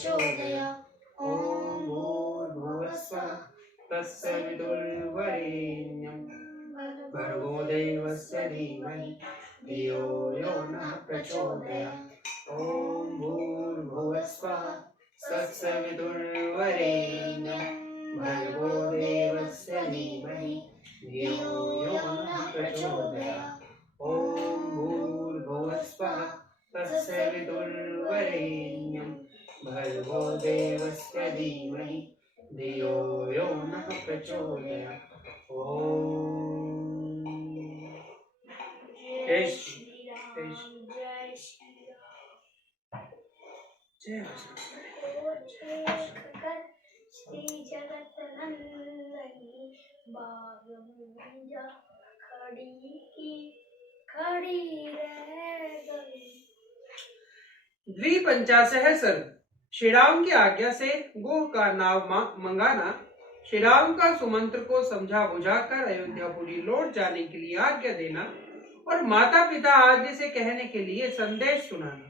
प्रचोदयात्। ॐ भूर्भुवस्सुः तत्सवितुर्वरेण्यं भर्गो देवस्य धीमहि धियो यो नः प्रचोदयात्। ॐ भूर्भुवस्सुः तत्सवितुर्वरेण्यं भर्गो देवस्य धीमहि धियो यो नः प्रचोदयात्। ॐ भूर्भुवस्सुः तत्सवितुर्वरेण्यं भर्गो देवस्य धीमहि धियो यो नः प्रचोदयात्। ओम जय श्री राम। जय श्री राम। जय श्री जगत नंदनी बाग मुंजा खड़ी की खड़ी रह गई। द्विपंचाशः सर्ग। श्री राम की आज्ञा से गोह का नाव मंगाना, श्री राम का सुमंत्र को समझा बुझाकर अयोध्यापुरी लौट जाने के लिए आज्ञा देना और माता पिता आदि से कहने के लिए संदेश सुनाना,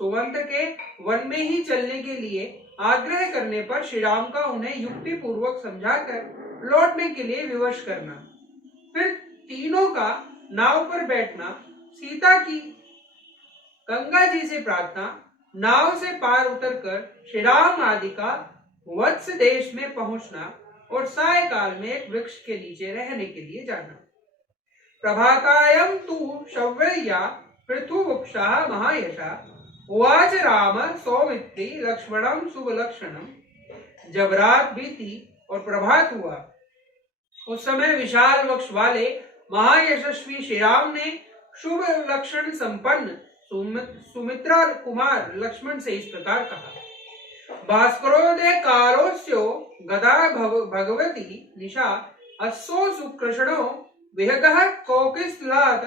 सुमंत्र के वन में ही चलने के लिए आग्रह करने पर श्री राम का उन्हें युक्ति पूर्वक समझाकर लौटने के लिए विवश करना, फिर तीनों का नाव पर बैठना, सीता की गंगा जी से प्रार्थना, नाव से पार उतरकर श्री राम आदि का वत्स देश में पहुंचना और सायकाल में एक वृक्ष के नीचे रहने के लिए जाना। प्रभातायं तु शव्यया पृथुवुक्षा महायशा उवाच राम सौमित्री लक्ष्मणं शुभलक्षणं। जब रात बीती और प्रभात हुआ, उस समय विशाल वक्ष वाले महायशस्वी श्री राम ने शुभ लक्षण संपन्न सुमित्रा कुमार लक्ष्मण से इस प्रकार कहा। भास्करोदय कालोस्यो गदा भगवती निशा अस्सो सुकृष्णो विहगः कोकिस्लात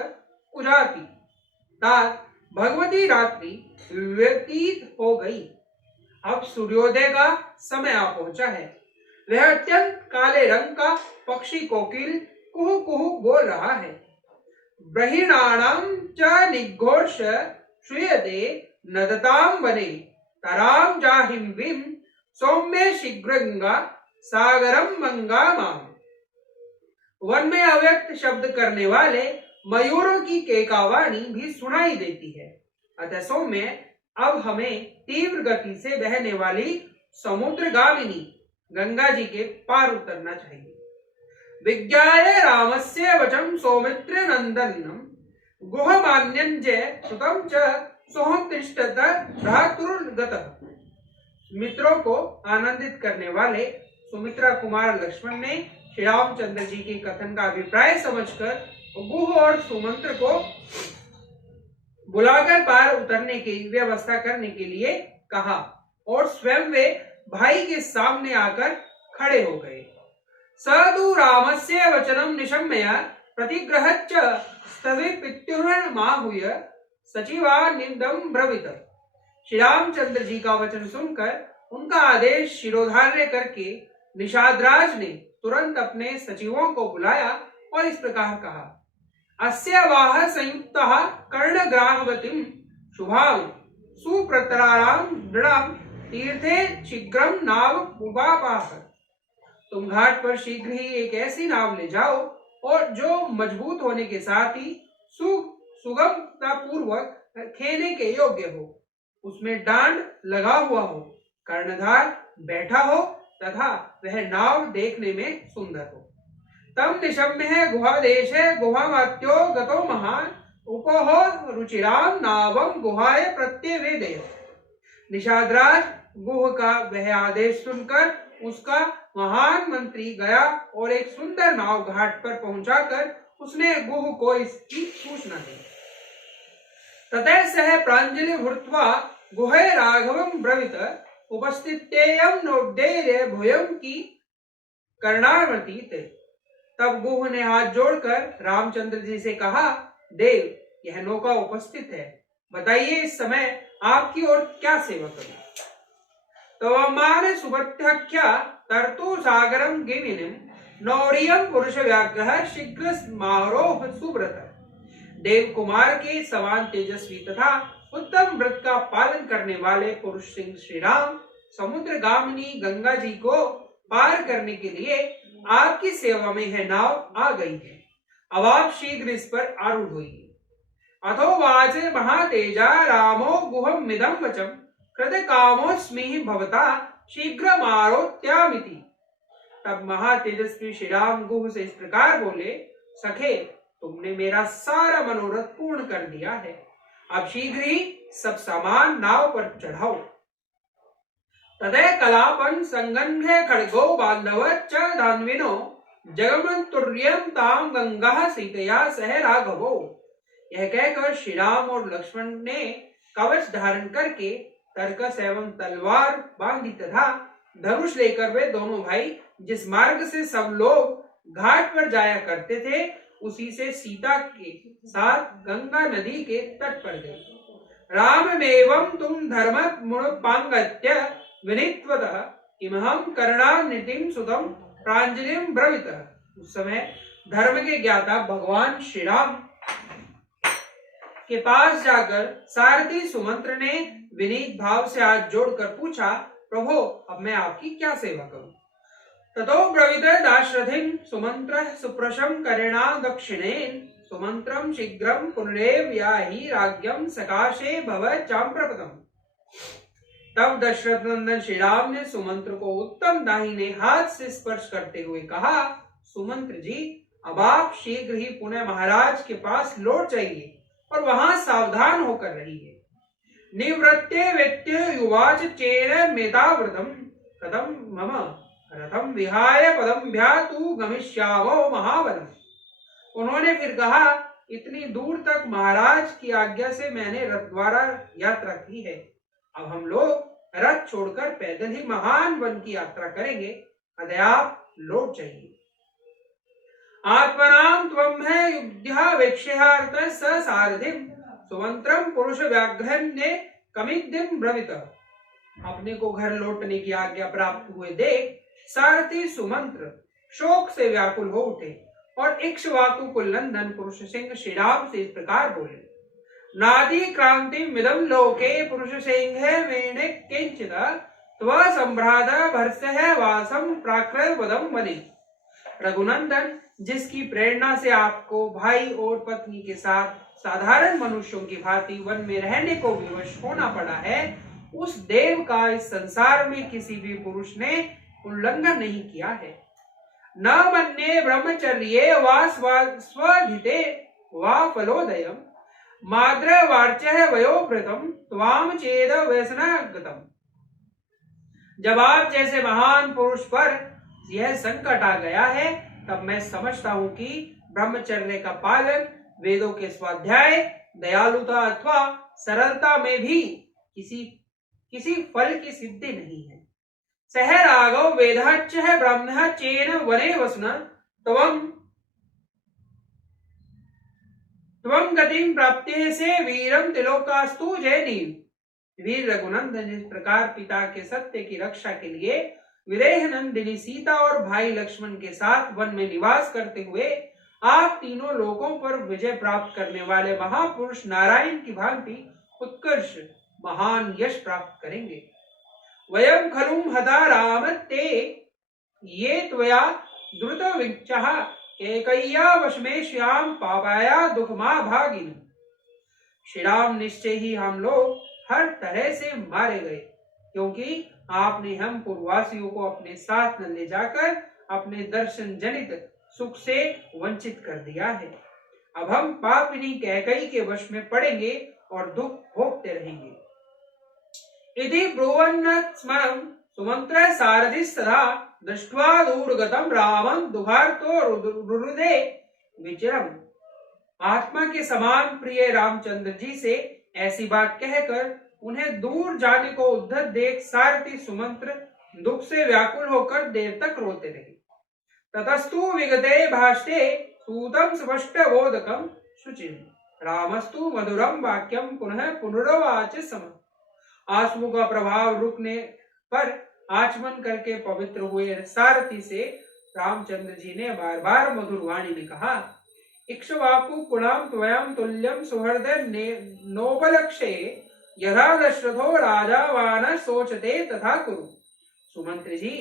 कुजाति। तात भगवती रात्रि व्यतीत हो गई, अब सूर्योदय का समय आ पहुंचा है। वह अत्यंत काले रंग का पक्षी कोकिल कुहू कुहू बोल रहा है। ब्रहीणानां च निघोष श्रूयते नदतां वने तरां जाहिंवीं सौम्य शीघ्रंगा सागरं मंगामाम। वन में अव्यक्त शब्द करने वाले मयूरों की केकावाणी भी सुनाई देती है। अतः सौम्य, अब हमें तीव्र गति से बहने वाली समुद्रगामिनी गंगा जी के पार उतरना चाहिए। विज्ञाय रामस्य वचं सौमित्र नंदनम गुहमान्यंजय सुतम च सोहतिष्ठत भ्रातुर्गतः। मित्रों को आनंदित करने वाले सुमित्रा कुमार लक्ष्मण ने श्री रामचंद्र जी के कथन का अभिप्राय समझकर गुह और सुमंत्र को बुलाकर पार उतरने की व्यवस्था करने के लिए कहा और स्वयं वे भाई के सामने आकर खड़े हो गए। सदु रामस्य वचनं निशम्य प्रतिग्रहच्च स्तवित्युर्माहुय सचिवानिदं ब्रवीत। श्री रामचंद्र जी का वचन सुनकर उनका आदेश शिरोधार्य करके निषादराज ने तुरंत अपने सचिवों को बुलाया और इस प्रकार कहा। अस्य वाह संयुक्तः कर्णग्राहवतीं शुभां सुप्रतरारां दृढं तीर्थे शीघ्रं नाव उपापाह। तुम घाट पर शीघ्र ही एक ऐसी नाव ले जाओ और जो मजबूत होने के साथ ही सुगमता पूर्वक खेने के योग्य हो, उसमें डांड लगा हुआ हो, कर्णधार बैठा हो तथा वह नाव देखने में सुंदर हो। तम निशम्य गुहादेशे गुहामात्यो गतो महान उपहो रुचिराम नावम गुहाय प्रत्यवेदय। निषादराज गुह का वह आदेश सुनकर उसका महान मंत्री गया और एक सुंदर नाव घाट पर पहुंचाकर उसने गुह को इसकी सूचना दी। ततः सह प्रांजलि भूत्वा गुहे राघवं ब्रवीत उपस्थितेयं नोद्देर्य भूयं की कर्णावतीत। तब गुह ने हाथ जोड़कर रामचंद्र जी से कहा, देव, यह नौका उपस्थित है, बताइए इस समय आपकी ओर क्या सेवा करूं। तो मान सुबत्याख्या तर्तु सागरं गिमिनिं नौरियं पुरुष व्याघ्रः शीघ्र समारोह सुब्रत। देव कुमार के समान तेजस्वी तथा उत्तम व्रत का पालन करने वाले पुरुष सिंह श्री राम समुद्र गामिनी गंगा जी को पार करने के लिए आपकी सेवा में है नाव आ गई है। अब आप शीघ्र इस पर आरूढ़ होइए। अथोवाच महातेजा रामो गुहम मिदम वचम कृत कामोस्मि भवता शीघ्र मारोत्यामिति। तब महातेजस्वी श्री राम गुह से इस प्रकार बोले, सखे तुमने मेरा सारा मनोरथ पूर्ण कर दिया है, अब शीघ्र ही सब सामान नाव पर चढ़ाओ। तदय कलापन संगन्धे खड्गो बांधव च दान्विनो जगमंतुर्यम ताम गंगा सीतया सह राघवो। यह कहकर श्री राम और लक्ष्मण ने कवच धारण करके तरकस एवं तलवार बांधी तथा धनुष लेकर वे दोनों भाई जिस मार्ग से सब लोग घाट पर जाया करते थे उसी से सीता के साथ गंगा नदी के तट पर गए। राममेवं तुम धर्म मुणपांगत्य विनीत्वतः किमहं करणानितिं सुतम प्रांजलिं ब्रवीतः। उस समय धर्म के ज्ञाता भगवान श्री राम के पास जाकर सारथी सुमंत्र ने विनीत भाव से हाथ जोड़कर पूछा, प्रभो अब मैं आपकी क्या सेवा करूं। ततो ब्रवीत दाशरथिं सुमंत्र सुप्रशम करेणा दक्षिणेन सुमंत्रम शीघ्रम पुनरेव याहि राज्ञम सकाशे भव चाम्प्रपतम। तब दशरथ नंदन श्री राम ने सुमंत्र को उत्तम दाहिने हाथ से स्पर्श करते हुए कहा, सुमंत्र जी अब आप शीघ्र ही पुनः महाराज के पास लौट जाइए और वहां सावधान होकर रहिए। निवृत्ते व्यत्य युवाच चेन मेताव्रतम कथम मम रथम विहाय पदम भ्यातु गमिष्यामो महावनम। उन्होंने फिर कहा, इतनी दूर तक महाराज की आज्ञा से मैंने रथ द्वारा यात्रा की है, अब हम लोग रथ छोड़कर पैदल ही महान वन की यात्रा करेंगे, अतः आप लौट जाइए। आत्मनाम त्वं है युद्ध्या वेक्ष्यार्थ स सारथिम सुमंत्रम पुरुष व्याघ्रन्ने कमिद्दिम ब्रवीत। अपने को घर लौटने की आज्ञा प्राप्त हुए देख सारथी सुमंत्र शोक से व्याकुल हो उठे और इक्ष्वाकु कुलनंदन पुरुष सिंह श्री राम से इस प्रकार बोले, नादि क्रांति मिदम लोके पुरुष सिंह वेणे किंचित त्व संभ्रात भर्सह वासम प्राकृत वदम वने। रघुनंदन जिसकी प्रेरणा से आपको भाई और पत्नी के साथ साधारण मनुष्यों की भांति वन में रहने को विवश होना पड़ा है, उस देव का इस संसार में किसी भी पुरुष ने उल्लंघन नहीं किया है। न मन्ये ब्रह्मचर्ये वा स्वधिते वा फलोदयम माद्र वार्चः वयोवृतम त्वाम चेद व्यसनागतम। जब आप जैसे महान पुरुष पर यह संकट आ गया है तब मैं समझता हूं कि ब्रह्मचर्य का पालन, वेदों के स्वाध्याय, दयालुता अथवा सरलता में भी किसी फल की सिद्धि नहीं है। सह राघव वेदाच्च ब्रह्म चेन वने वसन त्वं गतिं प्राप्ते से वीरम तिलोकास्तु जयनीव। वीर रघुनंदन इस प्रकार पिता के सत्य की रक्षा के लिए विदेह नंदिनी सीता और भाई लक्ष्मण के साथ वन में निवास करते हुए आप तीनों लोकों पर विजय प्राप्त करने वाले महापुरुष नारायण की भांति उत्कर्ष महान यश प्राप्त करेंगे। वयम खलुम हता राम ते ये त्वया द्रुत विच्चः कैकय्या वशमे श्याम पापाया दुखमा भागिन। श्री राम निश्चय ही हम लोग हर तरह से मारे गए, क्योंकि आपने हम पूर्ववासियों को अपने साथ न ले जाकर अपने दर्शन जनित सुख से वंचित कर दिया है। अब हम पापिनी कैकयी के वश में पड़ेंगे और दुख भोगते रहेंगे। इति ब्रुवन्न स्मरं सुमंत्र सारथि सदा दृष्ट्वा दूरगतम रामं दुभार्तो रुरुदे विचिरम। आत्मा के समान प्रिय रामचंद्र जी से ऐसी बात कहकर उन्हें दूर जाने को उद्धत देख सारथी सुमंत्र दुख से व्याकुल होकर देर तक रोते रहे। ततस्तु विगते भाष्टे सूतम स्पष्ट बोधकम शुचिम रामस्तु मधुरम वाक्यम पुनः पुनरुवाच सम। आंसुओं का प्रभाव रुकने पर आचमन करके पवित्र हुए सारथी से रामचंद्र जी ने बार बार मधुर वाणी में कहा, इक्ष्वाकु कुणाम त्वयं तुल्यं सुहृदय नोपलक्ष्ये यथा दशरथो राजावान सोचते तथा कुरु। सुमंत्र जी,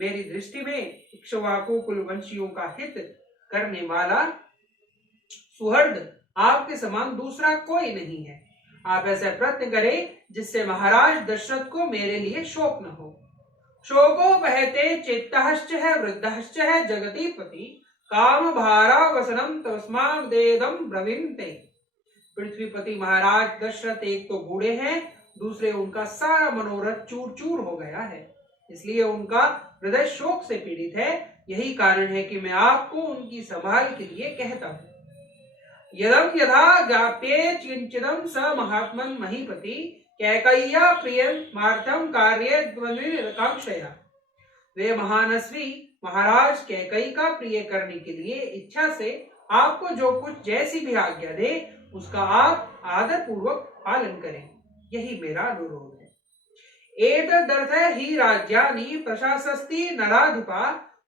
मेरी दृष्टि में इक्ष्वाकु कुलवंशियों का हित करने वाला सुहृद आपके समान दूसरा कोई नहीं है। आप ऐसा प्रयत्न करें जिससे महाराज दशरथ को मेरे लिए शोक न हो। शोको बहते चेत्तश्च है वृद्धश्च है जगति पति काम भारा वसनम तस्मादेदम ब्रवीमते। पृथ्वीपति महाराज दशरथ एक तो बूढ़े हैं, दूसरे उनका सारा मनोरथ चूर चूर हो गया है, इसलिए उनका हृदय शोक से पीड़ित है। यही कारण है कि मैं आपको उनकी संभाल के लिए कहता हूँ। यदम यथा ज्ञाप्ये किंचिदम स महात्मन महीपति कैकय्या प्रियम मार्थम कार्य द्वंद्विकांक्षया। वे महानस्वी महाराज कैकई का प्रिय करने के लिए इच्छा से आपको जो कुछ जैसी भी आज्ञा दे उसका आप आदर पूर्वक पालन करें, यही मेरा अनुरोध है। एतदर्थ ही राज्यानि प्रशासस्ति नराधिपा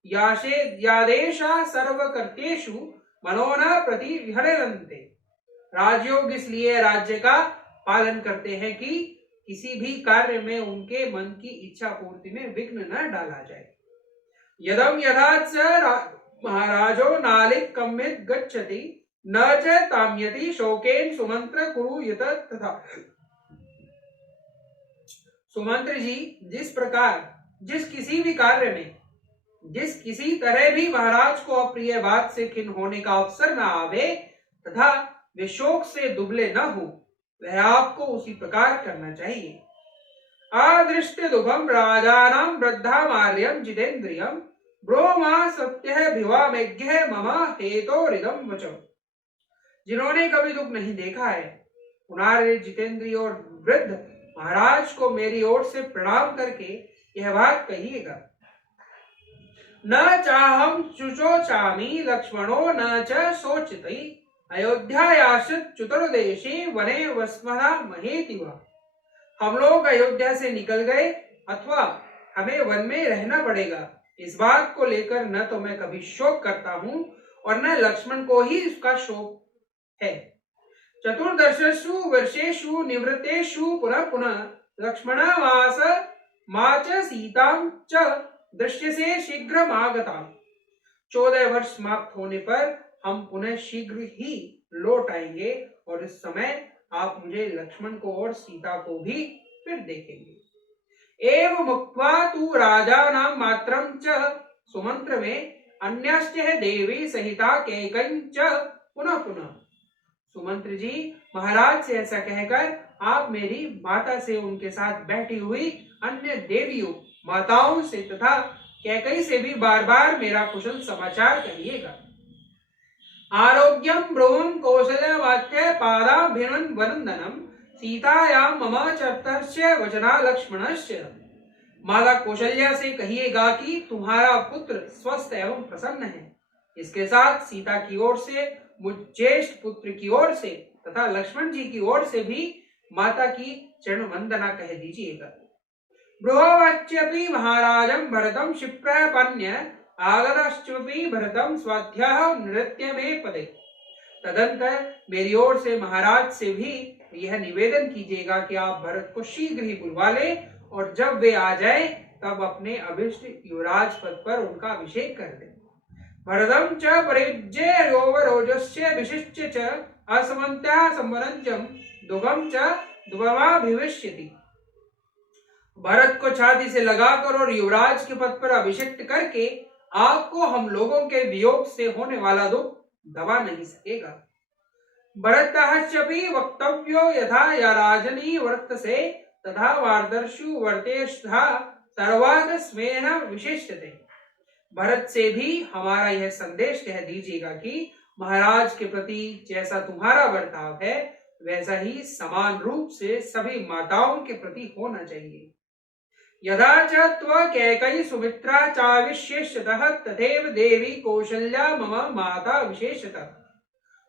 यादेशा सर्वकर्तेषु मनोना प्रति विहरन्ते। राजयोग इसलिए राज्य का पालन करते हैं कि किसी भी कार्य में उनके मन की इच्छा पूर्ति में विघ्न न डाला जाए। यदम यथाच महाराजो नालिक कम्मित गच्छति न च ताम्यति शोकेन सुमंत्र कुरु यत तथा। सुमंत्र जी, जिस प्रकार जिस किसी भी कार्य में जिस किसी तरह भी महाराज को अप्रिय बात से खिन्न होने का अवसर न आवे तथा वे शोक से दुबले न हो, वह आपको उसी प्रकार करना चाहिए। आदृष्ट दुभम राजानां वृद्धा मार्यम जितेन्द्रियम ब्रोमा सत्य भिवामेघ्य ममा हेतोरिदम वचम। जिन्होंने कभी दुख नहीं देखा है, पुनारे जितेंद्रिय और वृद्ध महाराज को मेरी ओर से प्रणाम करके यह बात कहिएगा। न चाहम चुचोचामी लक्ष्मणो न च शोचितै अयोध्यायाश्रित चतुर्देशे वने वस्मना महेति वा। हम लोग अयोध्या से निकल गए अथवा हमें वन में रहना पड़ेगा, इस बात को लेकर न तो मैं कभी शोक करता हूँ और न लक्ष्मण को ही इसका शोक है। चतुर्दशसु वर्षेषु निवृत्तेषु पुनः पुनः लक्ष्मणावास माच सीतां च दृश्यसे शीघ्र आगता। 14 वर्ष समाप्त होने पर हम पुनः शीघ्र ही लौट आएंगे और इस समय आप मुझे लक्ष्मण को और सीता को भी फिर देखेंगे। एवं मुक्त्वा तु राजानां मात्रं च सुमंत्र में अन्यश्च देवी सहिता कैकयी च पुनः पुनः। सुमंत्र जी, महाराज से ऐसा कहकर आप मेरी माता से उनके साथ बैठी हुई अन्य देवियों माताओं से तथा कैकई से भी बार बार मेरा कुशल समाचार कहिएगा। आरोग्यम ब्रुवं कौशल्यवात्य पादाभिनंदनम सीतायां मम चर्तस्य वचना लक्ष्मणस्य। माता कौशल्या से कहिएगा कि तुम्हारा पुत्र स्वस्थ एवं प्रसन्न है। इसके साथ सीता की ओर से, मुझ ज्येष्ठ पुत्र की ओर से तथा लक्ष्मण जी की ओर से भी माता की चरण वंदना कह दीजिएगा। ब्रुवाच्यपि महाराजं भरतं क्षिप्रपन्य आगतश्चपि भरतं स्वाध्याय नृत्य में पदे। तदंतर मेरी ओर से महाराज से भी यह निवेदन कीजिएगा कि आप भरत को शीघ्र ही बुलवा ले और जब वे आ जाए तब अपने अभिष्ट युवराज पद पर उनका अभिषेक कर दे। भरतं च परिज्य योवरोजस्य विशिष्य च असमन्त्या संवरंचम दुगम च दुभमाभिविष्यति। भरत को छाती से लगाकर और युवराज के पद पर अभिषिक्त करके आपको हम लोगों के वियोग से होने वाला दुख दबा नहीं सकेगा। भरतश्चपि वक्तव्यो यथा या राजनी वर्तसे तथा वार्दर्शु वर्तेष्ठा सर्वाद स्वेन विशेष्यते। भरत से भी हमारा यह संदेश कह दीजिएगा कि महाराज के प्रति जैसा तुम्हारा बर्ताव है वैसा ही समान रूप से सभी माताओं के प्रति होना चाहिए। यथा च त्व कैकयी सुमित्रा चाविशेषतः तथैव देवी कौशल्या मम माता विशेषतः।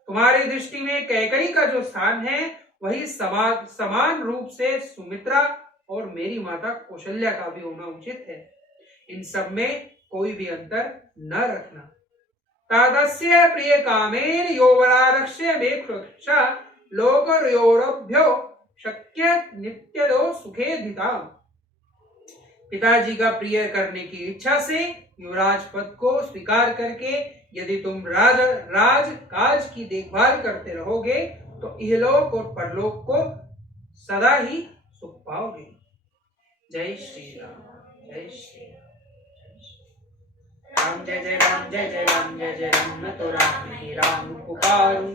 तुम्हारी दृष्टि में कैकयी का जो स्थान है वही समान रूप से सुमित्रा और मेरी माता कौशल्या का भी होना उचित है। इन सब में कोई भी अंतर न रखना। तदस्य प्रिय कामेन योवरालक्ष्य मेक्षा लोकयोरभ्यो शक्य नित्यदो सुखे धिता। पिताजी का प्रिय करने की इच्छा से युवराज पद को स्वीकार करके यदि तुम राज काज की देखभाल करते रहोगे तो इहलोक और परलोक को सदा ही सुख पाओगे। जय श्री राम, जय श्री राम। जय जय राम, जय जय राम, जय जय राम। मैं तो राम ही राम पुकारूं।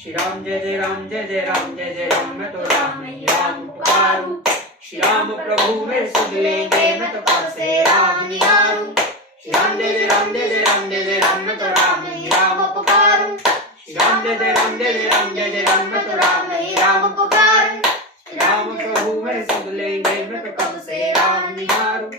श्री राम जय जय राम, जय जय राम, जय जय राम। मैं तो राम ही राम पुकारूं। श्री राम प्रभु मेरे सुध लेंगे, मैं तो कब से राम निहारूं। श्री राम जय जय राम, जय जय राम, जय जय राम। मैं तो राम ही राम पुकारूं। श्री राम जय जय राम, जय जय राम, जय जय राम। मैं तो राम ही राम पुकारूं। श्री राम प्रभु मेरे सुध लेंगे, मैं तो कब से राम निहारूं।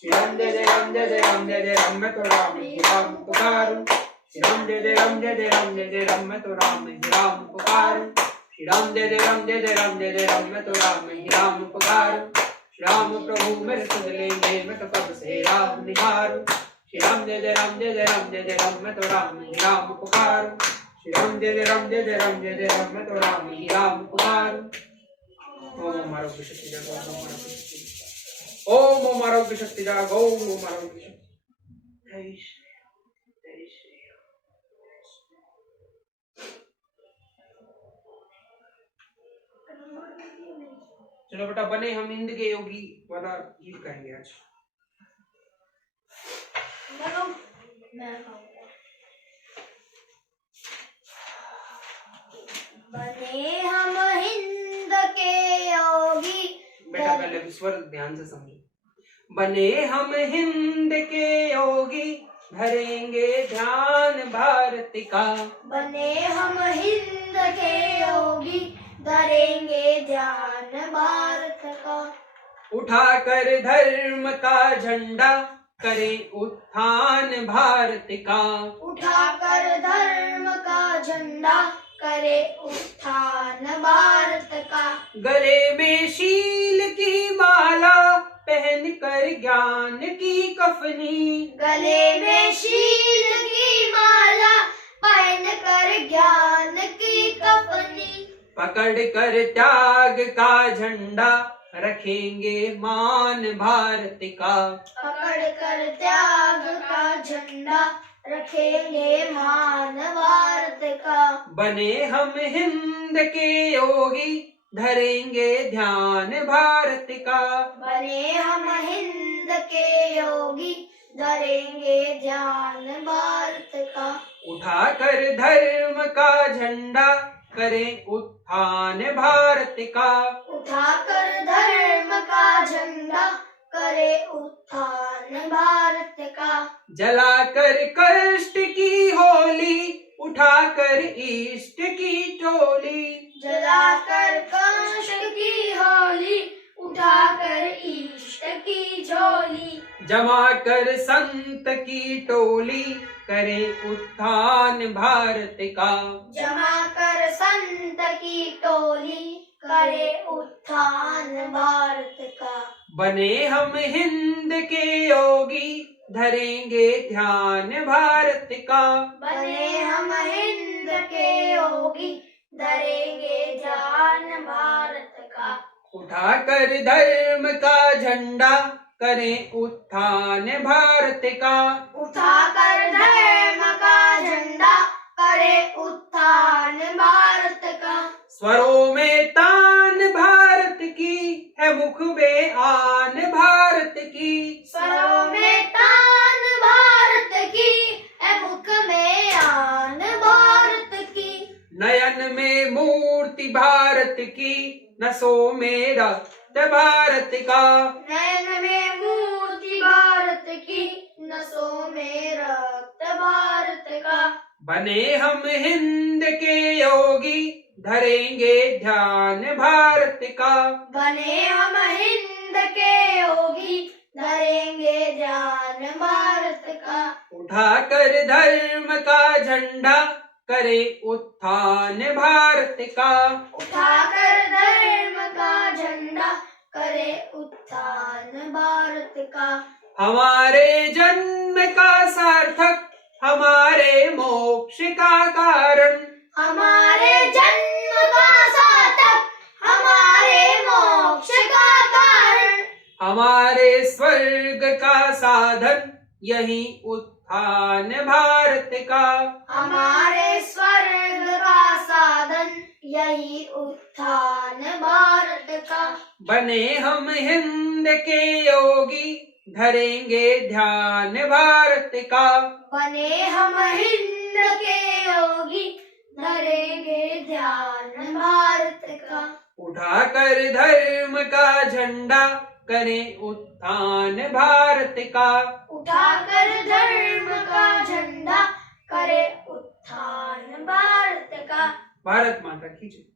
श्री राम जय जय राम, जय जय राम, जय जय राम। मैं तो राम ही राम पुकारूं। श्री राम जय जय राम, जय जय राम, जय जय राम। मैं तो राम ही राम पुकारूं। श्री राम जय जय राम, जय जय राम, जय जय राम। मैं तो राम ही राम पुकारूं। श्री राम प्रभु मेरे सुध लेंगे, मैं तो कब से राम निहारूं। श्री राम जय जय राम, जय जय राम, जय जय राम। मैं तो राम ही राम पुकारूं। श्री राम जय जय राम, जय जय राम, जय जय राम। मैं तो राम ही राम पुकारूं। ओम आरोग्य शक्ति जागो, ओम आरोग्य शक्ति जागो, ओम आरोग्य शक्ति। जय श्री राम, जय श्री राम। चलो बेटा, बने हम हिंद के योगी वाला गीत गाएंगे आज। बने हम हिंद के योगी। बेटा पहले स्वर ध्यान से समझो। बने हम हिंद के योगी, धरेंगे ध्यान भारत का। बने हम हिंद के योगी, धरेंगे ध्यान भारत का। उठाकर धर्म का झंडा, करें उत्थान भारत का। उठाकर धर्म का झंडा, करे उत्थान भारत का। गले में शील की माला, पहनकर ज्ञान की कफनी। गले में शील की माला, पहनकर ज्ञान की कफनी। पकड़कर त्याग का झंडा, रखेंगे मान भारत का। पकड़कर त्याग का झंडा, रखेंगे मान भारत का। बने हम हिंद के योगी, धरेंगे ध्यान भारत का। बने हम हिंद के योगी, धरेंगे ध्यान भारत का। उठाकर धर्म का झंडा, करें उत्थान भारत का। उठाकर धर्म का झंडा, करे उत्थान भारत का। जलाकर कष्ट की होली, उठाकर इष्ट की टोली। जलाकर कष्ट की होली, उठाकर इष्ट की झोली। जमा कर संत की टोली, करें उत्थान भारत का। जमा कर संत की टोली, करे उत्थान भारत का। बने हम हिंद के योगी, धरेंगे ध्यान भारत का। बने हम हिंद के योगी, धरेंगे ध्यान भारत का। उठाकर धर्म का झंडा, करें उत्थान भारत का। उठाकर धर्म का झंडा, करे उत्थान भारत का। स्वरों में तान भारत की, है मुख में आन भारत की। स्वरों में तान भारत की, है मुख में आन भारत की। नयन में मूर्ति भारत की, नसों में रक्त भारत का। नयन में मूर्ति भारत की, नसों में रक्त भारत का। बने हम हिंद के योगी, धरेंगे ध्यान भारत का। बने हम हिंद के योगी, धरेंगे ध्यान भारत का। उठाकर धर्म का झंडा, करे उत्थान भारत का। उठाकर धर्म का झंडा, करे उत्थान भारत का। हमारे जन्म का सार्थक, हमारे मोक्ष का कारण, हमारे जन्म का सार्थक, हमारे मोक्ष का कारण, हमारे स्वर्ग का साधन, यही उत्थान भारत का। हमारे स्वर्ग का साधन, यही उत्थान भारत का। बने हम हिंद के योगी, धरेंगे ध्यान भारत का। बने हम हिंद के योगी, धरेंगे ध्यान भारत का। उठाकर धर्म का झंडा, करें उत्थान भारत का। उठाकर धर्म का झंडा, करे उत्थान भारत का। भारत माता की जय।